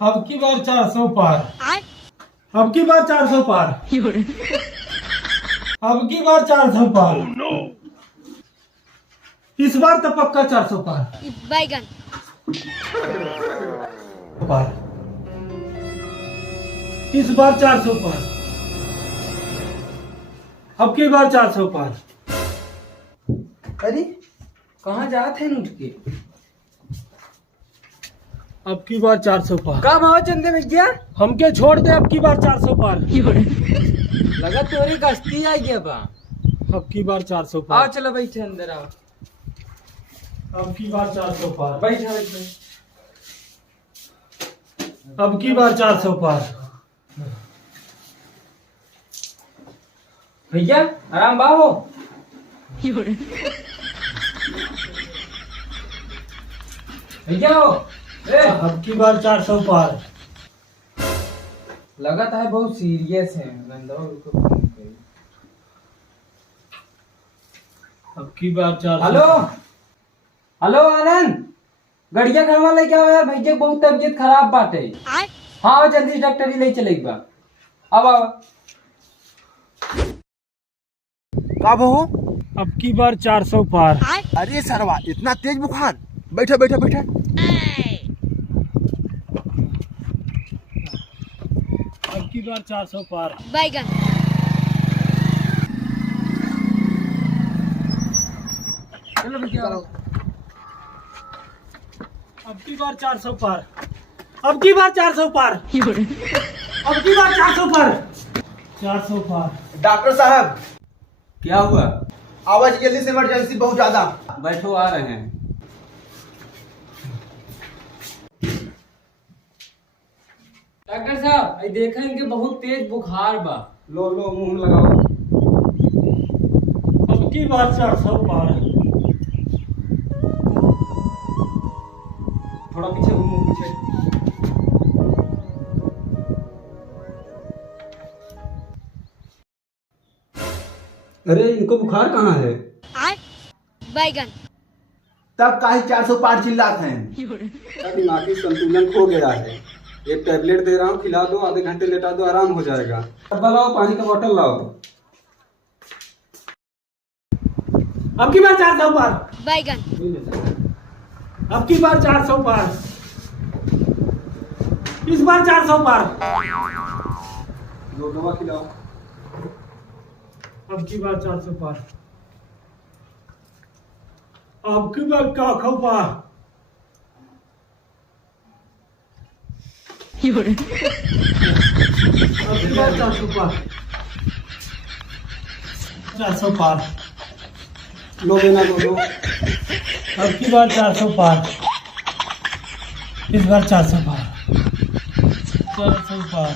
अब की बार 400 पार। अब की बार 400 पार। अब की बार 400 पार। इस बार तो पक्का 400 पार। बैगन पार। इस बार 400 पार। अब की बार 400 पार। अरे कहाँ जाते हैं उठ के? अब की बार 400 पार। का भाव चंदे भैया? हमके छोड़ दे, अब की बार 400 पार। लगा तोरी गश्ती आ गया बा। अब की बार 400 आओ पार। चलो बैठे अंदर आओ। अब की बार 400 पार। बैठा बैठे। अब की बार 400 पार। भैया आराम बाहो। भैया हो। अब की बार 400 पार। लगता है बहुत सीरियस है। उनको फोन करी। अब की बार 400। हेलो हेलो आनंद, गड़िया खड़वा लेके आओ यार, भैया बहुत तबीयत खराब बाटे। हाँ आओ जल्दी डॉक्टर ही ले चले बा। अब आओ। कब हो? अब की बार 400 पार। अरे सरवा इतना तेज बुखार। बैठा बैठा बैठा। अब की बार 400 पार। बैगन चलो भैया आओ। अब की बार 400 पार। अब की बार 400 पार। अब की बार 400 पार। 400 पार। डॉक्टर साहब क्या हुआ? आवाज जल्दी से, इमरजेंसी बहुत ज्यादा। बैठो आ रहे हैं। डॉक्टर साहब देखा इनके बहुत तेज बुखार बा। लो लो मुंह लगाओ। अब की बार 400 पार। थोड़ा पीछे घूमो पीछे। अरे इनको बुखार कहाँ है? बैगन तब काहे 400 पार चिल्लाते हैं? दिमागी संतुलन खो गया है। एक टैबलेट दे रहा हूँ, खिला दो, आधे घंटे लेटा दो, आराम हो जाएगा। डब्बा लाओ, पानी का बोतल लाओ। अब की बार 400 पार। बैगन अब की बार 400 पार। इस बार 400 पार। दो दवा खिलाओ। अब की बार 400 पार। अब की बार क्या खाओ पार। अब की बार 400 पार। 400 पार। लो देना दो लो। अब की बार 400 पार। इस बार 400 पार। 400 पार।